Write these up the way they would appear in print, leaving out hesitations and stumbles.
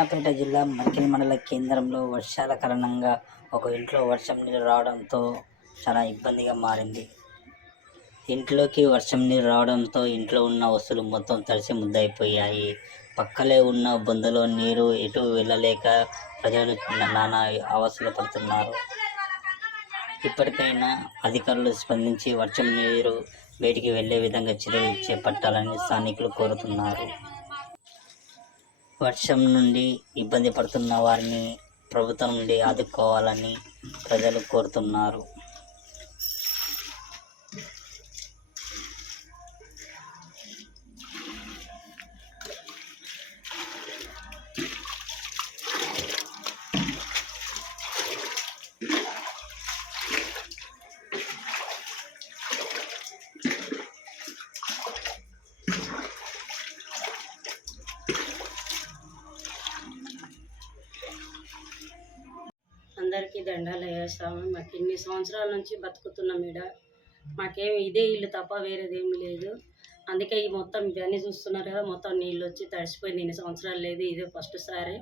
సూర్యాపేట జిల్లా మరికిల్ మండల కేంద్రంలో వర్షాల కారణంగా ఒక ఇంట్లో వర్షం నీరు రావడంతో చాలా ఇబ్బందిగా మారింది. ఇంట్లోకి వర్షం నీరు రావడంతో ఇంట్లో ఉన్న వస్తువులు మొత్తం తడిసి ముద్దయిపోయాయి. పక్కలే ఉన్న బొందలో నీరు ఎటు వెళ్ళలేక ప్రజలు నానా అవస్థలు పడుతున్నారు. ఇప్పటికైనా అధికారులు స్పందించి వర్షం నీరు బయటికి వెళ్లే విధంగా చర్యలు చేపట్టాలని స్థానికులు కోరుతున్నారు. వర్షం నుండి ఇబ్బంది పడుతున్న వారిని ప్రభుత్వం నుండి ఆదుకోవాలని ప్రజలు కోరుతున్నారు. అందరికీ దండాలు వేస్తాము. మాకు ఇన్ని సంవత్సరాల నుంచి బతుకుతున్నాం ఈడ. మాకేమి ఇదే ఇల్లు తప్ప వేరేదేమి లేదు. అందుకే ఈ మొత్తం ఇవన్నీ చూస్తున్నారు కదా, మొత్తం నీళ్ళు వచ్చి తడిసిపోయింది. ఇన్ని సంవత్సరాలు లేదు, ఇదే ఫస్ట్ సారి.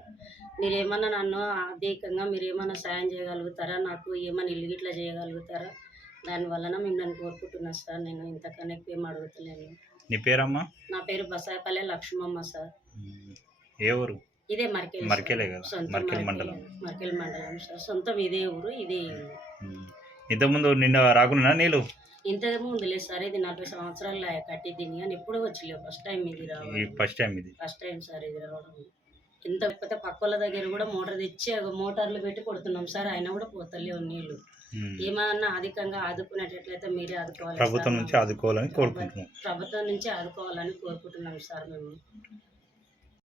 మీరేమన్నా నన్ను ఆర్థికంగా మీరేమన్నా సాయం చేయగలుగుతారా? నాకు ఏమన్నా ఇల్లు గిట్లా చేయగలుగుతారా? దానివలన మిమ్మల్ని కోరుకుంటున్నాను సార్. నేను ఇంతకన్నా ఎక్కువ ఏం అడుగుతలేను. నీ పేరమ్మా? నా పేరు బసాయపల్లె లక్ష్మమ్మ సార్. ఏ ఊరు? ఇదే మరికెల్ మండలం. మరికెల్ మండలం సార్. సొంతం ఇదే ఊరు, ఇదే ఇల్లు. ఇంతకుముందు నిన్న రాకుండా నీళ్ళు? ఇంతకు ముందు లేదు సార్. ఇది 40 సంవత్సరాలు కట్టిద్దిని కానీ ఎప్పుడు వచ్చలేవు. ఫస్ట్ టైం ఇది రావడం. ఫస్ట్ టైం సార్ ఇది రావడం. ఎంత లేకపోతే పక్క వాళ్ళ దగ్గర కూడా మోటార్ తెచ్చి మోటార్లు పెట్టి కొడుతున్నాం సార్. అయినా కూడా పోతలేవు నీళ్ళు. ఏమన్నా అధికంగా ఆదుకునేటట్లయితే మీరే ఆదుకోవాలి. ప్రభుత్వం నుంచి ఆదుకోవాలని కోరుకుంటున్నాం. ప్రభుత్వం నుంచి ఆదుకోవాలని కోరుకుంటున్నాం సార్ మేము.